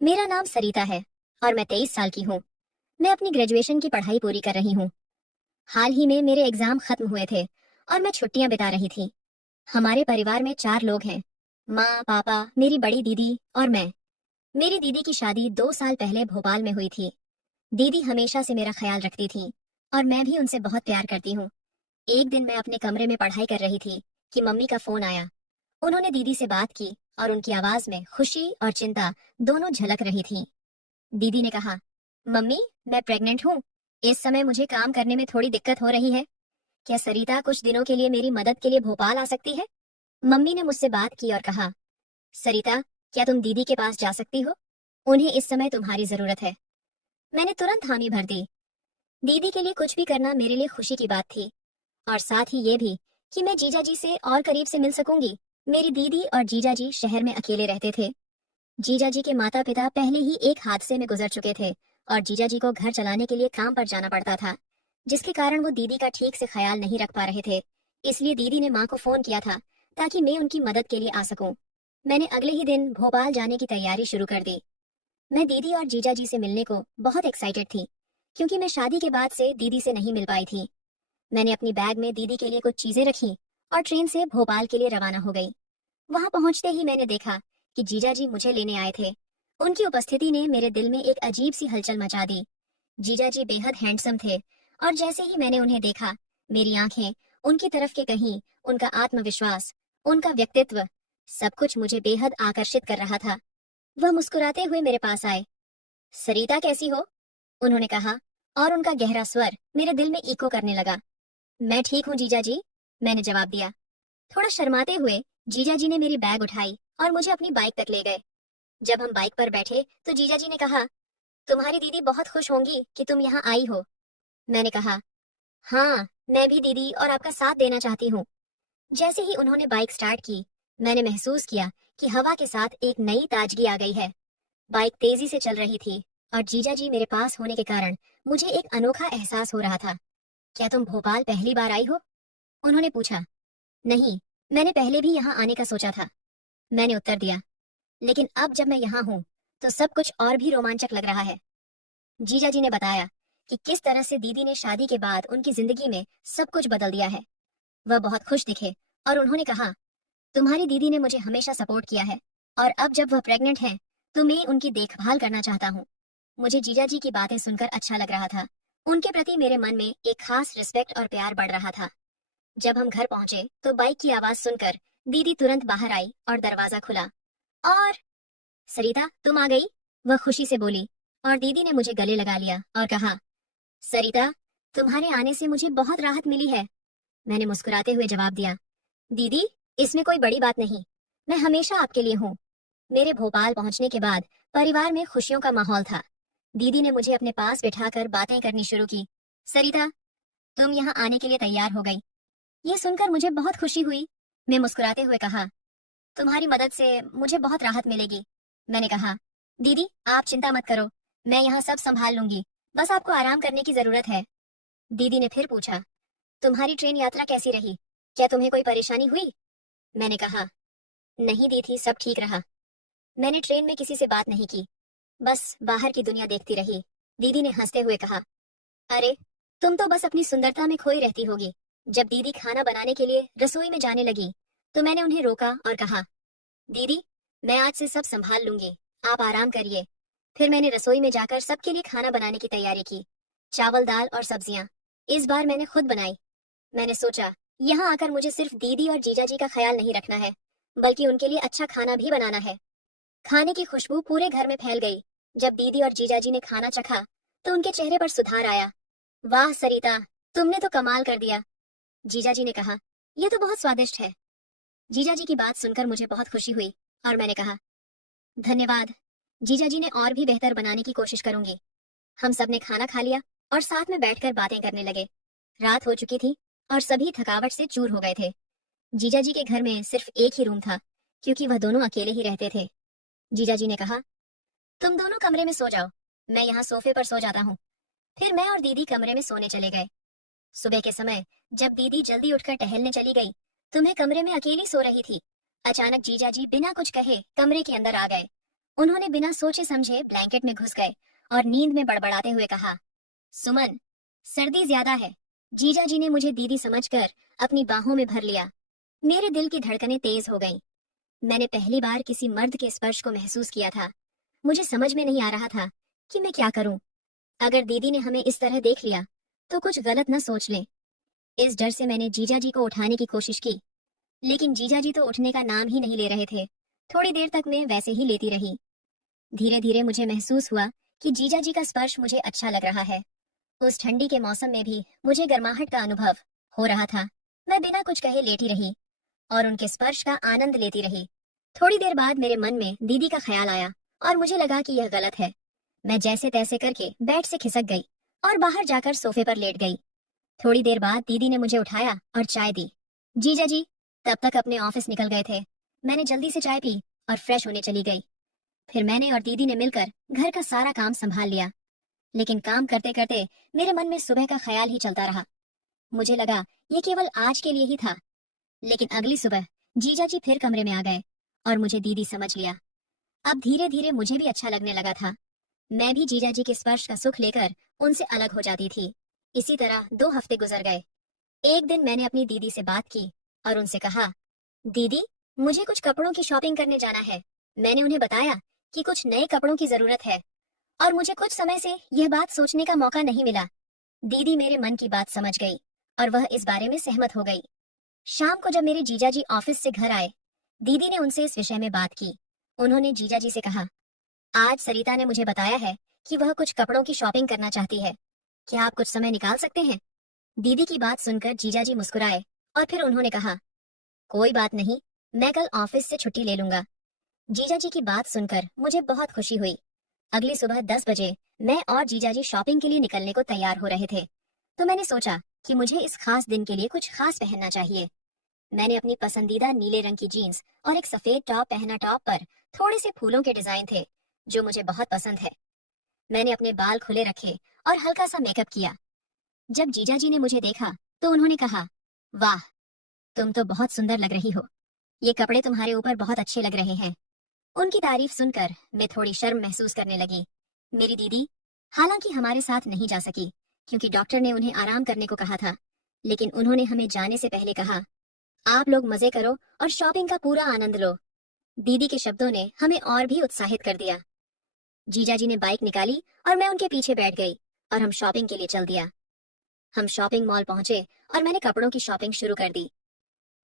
मेरा नाम सरिता है और मैं 23 साल की हूँ। मैं अपनी ग्रेजुएशन की पढ़ाई पूरी कर रही हूँ। हाल ही में मेरे एग्जाम खत्म हुए थे और मैं छुट्टियां बिता रही थी। हमारे परिवार में 4 लोग हैं। माँ, पापा, मेरी बड़ी दीदी और मैं। मेरी दीदी की शादी 2 साल पहले भोपाल में हुई थी। दीदी हमेशा से मेरा ख्याल रखती थी और मैं भी उनसे बहुत प्यार करती हूँ। एक दिन मैं अपने कमरे में पढ़ाई कर रही थी कि मम्मी का फोन आया। उन्होंने दीदी से बात की और उनकी आवाज में खुशी और चिंता दोनों झलक रही थी। दीदी ने कहा, मम्मी, मैं प्रेग्नेंट हूँ। इस समय मुझे काम करने में थोड़ी दिक्कत हो रही है। क्या सरिता कुछ दिनों के लिए मेरी मदद के लिए भोपाल आ सकती है? मम्मी ने मुझसे बात की और कहा, सरिता, क्या तुम दीदी के पास जा सकती हो? उन्हें इस समय तुम्हारी जरूरत है। मैंने तुरंत हामी भर दी। दीदी के लिए कुछ भी करना मेरे लिए खुशी की बात थी और साथ ही ये भी कि मैं जीजा जी से और करीब से मिल सकूंगी। मेरी दीदी और जीजा जी शहर में अकेले रहते थे। जीजा जी के माता पिता पहले ही एक हादसे में गुजर चुके थे और जीजा जी को घर चलाने के लिए काम पर जाना पड़ता था, जिसके कारण वो दीदी का ठीक से ख्याल नहीं रख पा रहे थे। इसलिए दीदी ने माँ को फोन किया था ताकि मैं उनकी मदद के लिए आ सकूं। मैंने अगले ही दिन भोपाल जाने की तैयारी शुरू कर दी। मैं दीदी और जीजा जी से मिलने को बहुत एक्साइटेड थी, क्योंकि मैं शादी के बाद से दीदी से नहीं मिल पाई थी। मैंने अपनी बैग में दीदी के लिए कुछ चीजें रखी और ट्रेन से भोपाल के लिए रवाना हो गई। वहां पहुंचते ही मैंने देखा कि जीजा जी मुझे लेने आए थे। उनकी उपस्थिति ने मेरे दिल में एक अजीब सी हलचल मचा दी। जीजा जी बेहद हैंडसम थे और जैसे ही मैंने उन्हें देखा, मेरी आंखें उनकी तरफ के कहीं, उनका आत्मविश्वास, उनका व्यक्तित्व, सब कुछ मुझे बेहद आकर्षित कर रहा था। वह मुस्कुराते हुए मेरे पास आए। सरिता, कैसी हो? उन्होंने कहा और उनका गहरा स्वर मेरे दिल में इको करने लगा। मैं ठीक हूँ जीजा जी, मैंने जवाब दिया। थोड़ा शर्माते हुए जीजा जी ने मेरी बैग उठाई और मुझे अपनी बाइक तक ले गए। जब हम बाइक पर बैठे तो जीजा जी ने कहा, तुम्हारी दीदी बहुत खुश होंगी कि तुम यहाँ आई हो। मैंने कहा, हाँ, मैं भी दीदी और आपका साथ देना चाहती हूँ। जैसे ही उन्होंने बाइक स्टार्ट की, मैंने महसूस किया कि हवा के साथ एक नई ताजगी आ गई है। बाइक तेजी से चल रही थी और जीजा जी मेरे पास होने के कारण मुझे एक अनोखा एहसास हो रहा था। क्या तुम भोपाल पहली बार आई हो? उन्होंने पूछा। नहीं, मैंने पहले भी यहाँ आने का सोचा था, मैंने उत्तर दिया। लेकिन अब जब मैं यहाँ हूँ तो सब कुछ और भी रोमांचक लग रहा है। जीजा जी ने बताया कि किस तरह से दीदी ने शादी के बाद उनकी जिंदगी में सब कुछ बदल दिया है। वह बहुत खुश दिखे और उन्होंने कहा, तुम्हारी दीदी ने मुझे हमेशा सपोर्ट किया है और अब जब वह प्रेग्नेंट है तो मैं उनकी देखभाल करना चाहता हूँ। मुझे जीजा जी की बातें सुनकर अच्छा लग रहा था। उनके प्रति मेरे मन में एक खास रिस्पेक्ट और प्यार बढ़ रहा था। जब हम घर पहुंचे तो बाइक की आवाज सुनकर दीदी तुरंत बाहर आई और दरवाजा खुला। और सरिता, तुम आ गई, वह खुशी से बोली और दीदी ने मुझे गले लगा लिया और कहा, सरिता, तुम्हारे आने से मुझे बहुत राहत मिली है। मैंने मुस्कुराते हुए जवाब दिया, दीदी, इसमें कोई बड़ी बात नहीं, मैं हमेशा आपके लिए हूँ। मेरे भोपाल पहुंचने के बाद परिवार में खुशियों का माहौल था। दीदी ने मुझे अपने पास बिठाकर बातें करनी शुरू की। सरिता, तुम यहाँ आने के लिए तैयार हो गई। ये सुनकर मुझे बहुत खुशी हुई। मैं मुस्कुराते हुए कहा, तुम्हारी मदद से मुझे बहुत राहत मिलेगी। मैंने कहा, दीदी, आप चिंता मत करो, मैं यहाँ सब संभाल लूंगी, बस आपको आराम करने की जरूरत है। दीदी ने फिर पूछा, तुम्हारी ट्रेन यात्रा कैसी रही? क्या तुम्हें कोई परेशानी हुई? मैंने कहा, नहीं दी थी, सब ठीक रहा। मैंने ट्रेन में किसी से बात नहीं की, बस बाहर की दुनिया देखती रही। दीदी ने हंसते हुए कहा, अरे, तुम तो बस अपनी सुंदरता में खोई रहती होगी। जब दीदी खाना बनाने के लिए रसोई में जाने लगी तो मैंने उन्हें रोका और कहा, दीदी, मैं आज से सब संभाल लूंगी, आप आराम करिए। फिर मैंने रसोई में जाकर सबके लिए खाना बनाने की तैयारी की। चावल, दाल और सब्जियां इस बार मैंने खुद बनाई। मैंने सोचा, यहाँ आकर मुझे सिर्फ दीदी और जीजा जी का ख्याल नहीं रखना है, बल्कि उनके लिए अच्छा खाना भी बनाना है। खाने की खुशबू पूरे घर में फैल गई। जब दीदी और जीजा जी ने खाना चखा तो उनके चेहरे पर सुधार आया। वाह सरिता, तुमने तो कमाल कर दिया। जीजा जी ने कहा, यह तो बहुत स्वादिष्ट है। जीजा जी की बात सुनकर मुझे बहुत खुशी हुई और मैंने कहा, धन्यवाद। जीजा जी ने और भी बेहतर बनाने की कोशिश करूंगी। हम सब ने खाना खा लिया और साथ में बैठकर बातें करने लगे। रात हो चुकी थी और सभी थकावट से चूर हो गए थे। जीजा जी के घर में सिर्फ एक ही रूम था, क्योंकि वह दोनों अकेले ही रहते थे। जीजा जी ने कहा, तुम दोनों कमरे में सो जाओ, मैं यहाँ सोफे पर सो जाता हूँ। फिर मैं और दीदी कमरे में सोने चले गए। सुबह के समय जब दीदी जल्दी उठकर टहलने चली गई तो मैं कमरे में अकेली सो रही थी। अचानक जीजा जी बिना कुछ कहे कमरे के अंदर आ गए। उन्होंने बिना सोचे समझे ब्लैंकेट में घुस गए और नींद में बड़बड़ाते हुए कहा, सुमन, सर्दी ज्यादा है। जीजा जी ने मुझे दीदी समझकर अपनी बाहों में भर लिया। मेरे दिल की धड़कनें तेज हो गईं। मैंने पहली बार किसी मर्द के स्पर्श को महसूस किया था। मुझे समझ में नहीं आ रहा था कि मैं क्या करूं। अगर दीदी ने हमें इस तरह देख लिया तो कुछ गलत न सोच लें। इस डर से मैंने जीजा जी को उठाने की कोशिश की, लेकिन जीजा जी तो उठने का नाम ही नहीं ले रहे थे। थोड़ी देर तक मैं वैसे ही लेती रही। धीरे धीरे मुझे महसूस हुआ कि जीजा जी का स्पर्श मुझे अच्छा लग रहा है। उस ठंडी के मौसम में भी मुझे गर्माहट का अनुभव हो रहा था। मैं बिना कुछ कहे लेटी रही और उनके स्पर्श का आनंद लेती रही। थोड़ी देर बाद मेरे मन में दीदी का ख्याल आया और मुझे लगा कि यह गलत है। मैं जैसे तैसे करके बेड से खिसक गई और बाहर जाकर सोफे पर लेट गई। थोड़ी देर बाद दीदी ने मुझे उठाया और चाय दी। जीजा जी तब तक अपने ऑफिस निकल गए थे। मैंने जल्दी से चाय पी और फ्रेश होने चली गई। फिर मैंने और दीदी ने मिलकर घर का सारा काम संभाल लिया। लेकिन काम करते करते मेरे मन में सुबह का ख्याल ही चलता रहा। मुझे लगा ये केवल आज के लिए ही था। लेकिन अगली सुबह जीजा जी फिर कमरे में आ गए और मुझे दीदी समझ लिया। अब धीरे धीरे मुझे भी अच्छा लगने लगा था। मैं भी जीजा जी के स्पर्श का सुख लेकर उनसे अलग हो जाती थी। इसी तरह 2 हफ्ते गुजर गए। एक दिन मैंने अपनी दीदी से बात की और उनसे कहा, दीदी, मुझे कुछ कपड़ों की शॉपिंग करने जाना है। मैंने उन्हें बताया कि कुछ नए कपड़ों की जरूरत है और मुझे कुछ समय से यह बात सोचने का मौका नहीं मिला। दीदी मेरे मन की बात समझ गई और वह इस बारे में सहमत हो गई। शाम को जब मेरे जीजा जी ऑफिस से घर आए, दीदी ने उनसे इस विषय में बात की। उन्होंने जीजा जी से कहा, आज सरिता ने मुझे बताया है कि वह कुछ कपड़ों की शॉपिंग करना चाहती है। क्या आप कुछ समय निकाल सकते हैं? दीदी की बात सुनकर जीजा जी मुस्कुराए और फिर उन्होंने कहा, कोई बात नहीं, मैं कल ऑफिस से छुट्टी ले लूंगा। जीजा जी की बात सुनकर मुझे बहुत खुशी हुई। अगली सुबह 10 बजे मैं और जीजा जी शॉपिंग के लिए निकलने को तैयार हो रहे थे, तो मैंने सोचा कि मुझे इस खास दिन के लिए कुछ खास पहनना चाहिए। मैंने अपनी पसंदीदा नीले रंग की जीन्स और एक सफेद टॉप पहना। टॉप पर थोड़े से फूलों के डिजाइन थे जो मुझे बहुत पसंद है। मैंने अपने बाल खुले रखे और हल्का सा मेकअप किया। जब जीजा जी ने मुझे देखा तो उन्होंने कहा, वाह, तुम तो बहुत सुंदर लग रही हो। ये कपड़े तुम्हारे ऊपर बहुत अच्छे लग रहे हैं। उनकी तारीफ सुनकर मैं थोड़ी शर्म महसूस करने लगी। मेरी दीदी हालांकि हमारे साथ नहीं जा सकी क्योंकि डॉक्टर ने उन्हें आराम करने को कहा था, लेकिन उन्होंने हमें जाने से पहले कहा, आप लोग मजे करो और शॉपिंग का पूरा आनंद लो। दीदी के शब्दों ने हमें और भी उत्साहित कर दिया। जीजा जी ने बाइक निकाली और मैं उनके पीछे बैठ गई और हम शॉपिंग के लिए चल दिया। हम शॉपिंग मॉल पहुंचे और मैंने कपड़ों की शॉपिंग शुरू कर दी।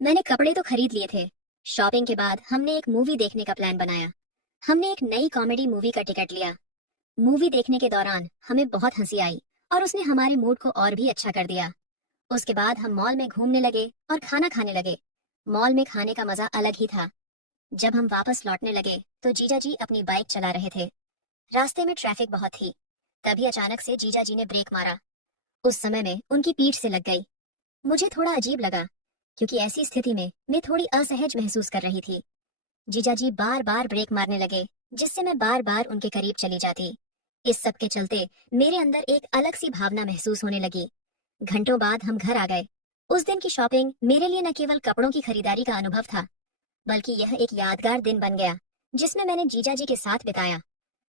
मैंने कपड़े तो खरीद लिए थे। शॉपिंग के बाद हमने एक मूवी देखने का प्लान बनाया। हमने एक नई कॉमेडी मूवी का टिकट लिया। मूवी देखने के दौरान हमें बहुत हंसी आई और उसने हमारे मूड को और भी अच्छा कर दिया। उसके बाद हम मॉल में घूमने लगे और खाना खाने लगे। मॉल में खाने का मजा अलग ही था। जब हम वापस लौटने लगे तो जीजा जी अपनी बाइक चला रहे थे। रास्ते में ट्रैफिक बहुत थी। तभी अचानक से जीजा जी ने ब्रेक मारा। उस समय में उनकी पीठ से लग गई। मुझे थोड़ा अजीब लगा क्योंकि ऐसी स्थिति में मैं थोड़ी असहज महसूस कर रही थी। जीजा जी बार बार ब्रेक मारने लगे, जिससे मैं बार बार उनके करीब चली जाती। इस सब के चलते मेरे अंदर एक अलग सी भावना महसूस होने लगी। घंटों बाद हम घर आ गए। उस दिन की शॉपिंग मेरे लिए न केवल कपड़ों की खरीदारी का अनुभव था, बल्कि यह एक यादगार दिन बन गया जिसमें मैंने जीजा जी के साथ बिताया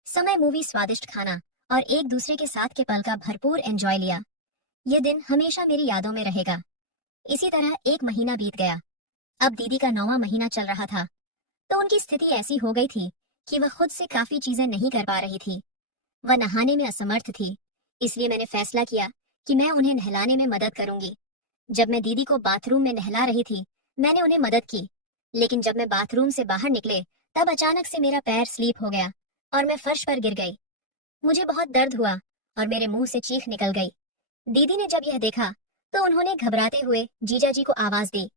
समय, मूवी, स्वादिष्ट खाना और एक दूसरे के साथ के पल का भरपूर एंजॉय लिया। यह दिन हमेशा मेरी यादों में रहेगा। इसी तरह 1 महीना बीत गया। अब दीदी का 9वां महीना चल रहा था, तो उनकी स्थिति ऐसी हो गई थी कि वह खुद से काफी चीजें नहीं कर पा रही थी। वह नहाने में असमर्थ थी, इसलिए मैंने फैसला किया कि मैं उन्हें नहलाने में मदद करूंगी। जब मैं दीदी को बाथरूम में नहला रही थी, मैंने उन्हें मदद की, लेकिन जब मैं बाथरूम से बाहर निकले तब अचानक से मेरा पैर स्लिप हो गया और मैं फर्श पर गिर गई। मुझे बहुत दर्द हुआ और मेरे मुंह से चीख निकल गई। दीदी ने जब यह देखा तो उन्होंने घबराते हुए जीजा जी को आवाज दी,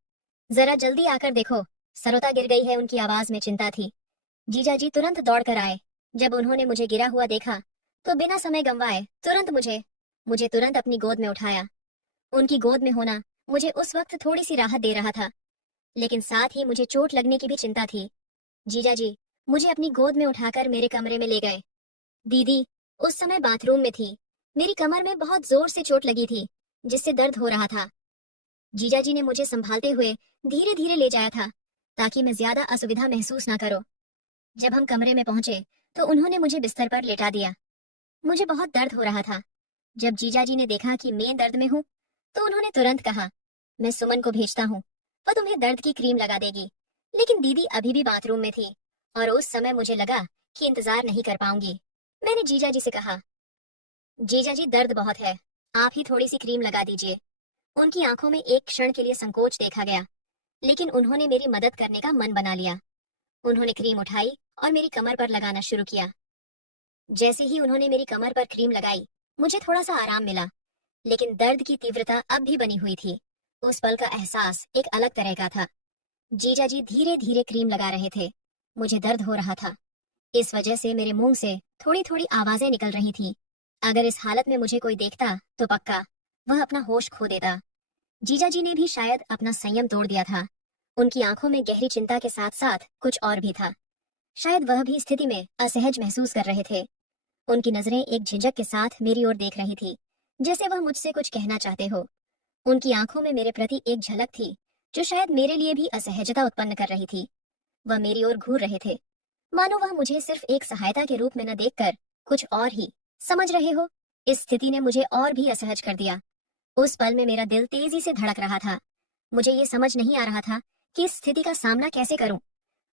जरा जल्दी आकर देखो, सरोता गिर गई है। उनकी आवाज में चिंता थी। जीजा जी तुरंत दौड़ कर आए। जब उन्होंने मुझे गिरा हुआ देखा तो बिना समय गंवाए तुरंत मुझे तुरंत अपनी गोद में उठाया। उनकी गोद में होना मुझे उस वक्त थोड़ी सी राहत दे रहा था, लेकिन साथ ही मुझे चोट लगने की भी चिंता थी। जीजा जी मुझे अपनी गोद में उठाकर मेरे कमरे में ले गए। दीदी उस समय बाथरूम में थी। मेरी कमर में बहुत जोर से चोट लगी थी, जिससे दर्द हो रहा था। जीजा जी ने मुझे संभालते हुए धीरे धीरे ले जाया था ताकि मैं ज्यादा असुविधा महसूस ना करो। जब हम कमरे में पहुंचे तो उन्होंने मुझे बिस्तर पर लेटा दिया। मुझे बहुत दर्द हो रहा था। जब जीजाजी ने देखा कि मैं दर्द में हूँ तो उन्होंने तुरंत कहा, मैं सुमन को भेजता हूँ, वो तुम्हें दर्द की क्रीम लगा देगी। लेकिन दीदी अभी भी बाथरूम में थी और उस समय मुझे लगा कि इंतजार नहीं कर पाऊंगी। मैंने जीजाजी से कहा, जीजाजी दर्द बहुत है, आप ही थोड़ी सी क्रीम लगा दीजिए। उनकी आंखों में एक क्षण के लिए संकोच देखा गया, लेकिन उन्होंने मेरी मदद करने का मन बना लिया। उन्होंने क्रीम उठाई और मेरी कमर पर लगाना शुरू किया। जैसे ही उन्होंने मेरी कमर पर क्रीम लगाई, मुझे थोड़ा सा आराम मिला, लेकिन दर्द की तीव्रता अब भी बनी हुई थी। उस पल का एहसास एक अलग तरह का था। जीजाजी धीरे धीरे क्रीम लगा रहे थे। मुझे दर्द हो रहा था। इस वजह से मेरे मुंह से थोड़ी थोड़ी आवाजें निकल रही थी। अगर इस हालत में मुझे कोई देखता तो पक्का वह अपना होश खो देता। जीजाजी ने भी शायद अपना संयम तोड़ दिया था। उनकी आंखों में गहरी चिंता के साथ साथ कुछ और भी था। शायद वह भी स्थिति में असहज महसूस कर रहे थे। उनकी नजरें एक झिझक के साथ मेरी ओर देख रही थी, जैसे वह मुझसे कुछ कहना चाहते हो। उनकी आंखों में मेरे प्रति एक झलक थी जो शायद मेरे लिए भी असहजता उत्पन्न कर रही थी। वह मेरी ओर घूर रहे थे, मानो वह मुझे सिर्फ एक सहायता के रूप में न देखकर कुछ और ही, समझ रहे हो। इस स्थिति ने मुझे और भी असहज कर दिया। उस पल में मेरा दिल तेजी से धड़क रहा था। मुझे ये समझ नहीं आ रहा था कि इस स्थिति का सामना कैसे करूं।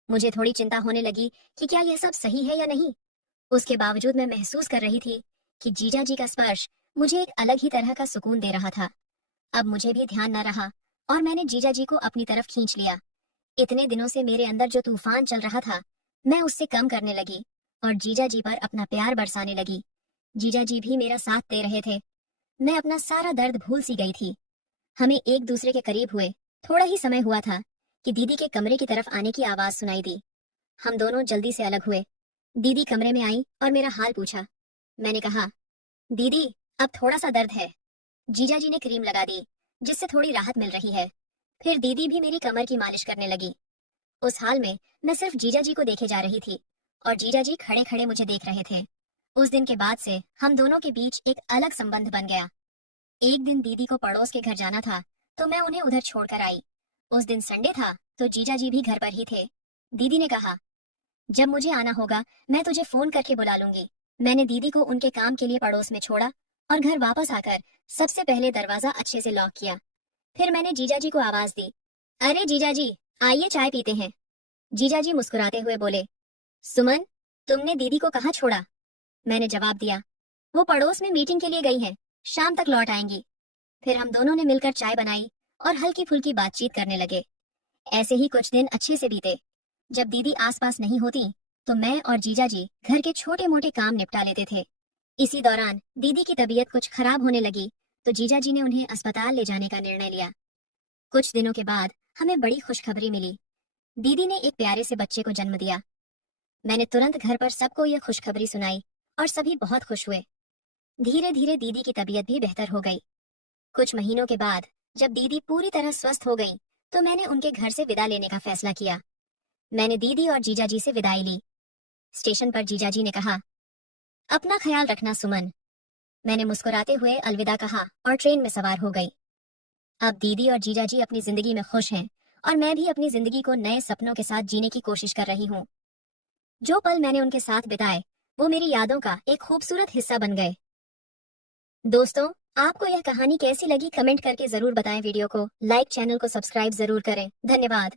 मुझे थोड़ी चिंता होने लगी कि क्या यह सब सही है या नहीं। उसके बावजूद मैं महसूस कर रही थी कि जीजाजी का स्पर्श मुझे एक अलग ही तरह का सुकून दे रहा था। अब मुझे भी ध्यान न रहा और मैंने जीजाजी को अपनी तरफ खींच लिया। इतने दिनों से मेरे अंदर जो तूफान चल रहा था, मैं उससे कम करने लगी और जीजाजी पर अपना प्यार बरसाने लगी। जीजाजी भी मेरा साथ दे रहे थे। मैं अपना सारा दर्द भूल सी गई थी। हमें एक दूसरे के करीब हुए थोड़ा ही समय हुआ था कि दीदी के कमरे की तरफ आने की आवाज सुनाई दी। हम दोनों जल्दी से अलग हुए। दीदी कमरे में आई और मेरा हाल पूछा। मैंने कहा, दीदी अब थोड़ा सा दर्द है। जीजाजी ने क्रीम लगा दी, जिससे थोड़ी राहत मिल रही है। फिर दीदी भी मेरी कमर की मालिश करने लगी। उस हाल में मैं सिर्फ जीजाजी को देखे जा रही थी और जीजाजी खड़े खड़े मुझे देख रहे थे। उस दिन के बाद से हम दोनों के बीच एक अलग संबंध बन गया। एक दिन दीदी को पड़ोस के घर जाना था तो मैं उन्हें उधर छोड़कर आई। उस दिन संडे था तो जीजाजी भी घर पर ही थे। दीदी ने कहा, जब मुझे आना होगा मैं तुझे फोन करके बुला लूंगी। मैंने दीदी को उनके काम के लिए पड़ोस में छोड़ा और घर वापस आकर सबसे पहले दरवाजा अच्छे से लॉक किया। फिर मैंने जीजाजी को आवाज दी, अरे जीजाजी आइए चाय पीते हैं। जीजाजी मुस्कुराते हुए बोले, सुमन तुमने दीदी को कहाँ छोड़ा? मैंने जवाब दिया, वो पड़ोस में मीटिंग के लिए गई हैं, शाम तक लौट आएंगी। फिर हम दोनों ने मिलकर चाय बनाई और हल्की फुल्की बातचीत करने लगे। ऐसे ही कुछ दिन अच्छे से बीते। जब दीदी आसपास नहीं होती तो मैं और जीजाजी घर के छोटे मोटे काम निपटा लेते थे। इसी दौरान दीदी की तबीयत कुछ खराब होने लगी तो जीजाजी ने उन्हें अस्पताल ले जाने का निर्णय लिया। कुछ दिनों के बाद हमें बड़ी खुशखबरी मिली। दीदी ने एक प्यारे से बच्चे को जन्म दिया। मैंने तुरंत घर पर सबको यह खुशखबरी सुनाई और सभी बहुत खुश हुए। धीरे धीरे दीदी की तबीयत भी बेहतर हो गई। कुछ महीनों के बाद जब दीदी पूरी तरह स्वस्थ हो गई तो मैंने उनके घर से विदा लेने का फैसला किया। मैंने दीदी और जीजाजी से विदाई ली। स्टेशन पर जीजाजी ने कहा, अपना ख्याल रखना सुमन। मैंने मुस्कुराते हुए अलविदा कहा और ट्रेन में सवार हो गई। अब दीदी और जीजाजी अपनी जिंदगी में खुश हैं और मैं भी अपनी जिंदगी को नए सपनों के साथ जीने की कोशिश कर रही हूँ। जो पल मैंने उनके साथ बिताए वो मेरी यादों का एक खूबसूरत हिस्सा बन गए। दोस्तों, आपको यह कहानी कैसी लगी कमेंट करके जरूर बताएं। वीडियो को लाइक, चैनल को सब्सक्राइब जरूर करें। धन्यवाद।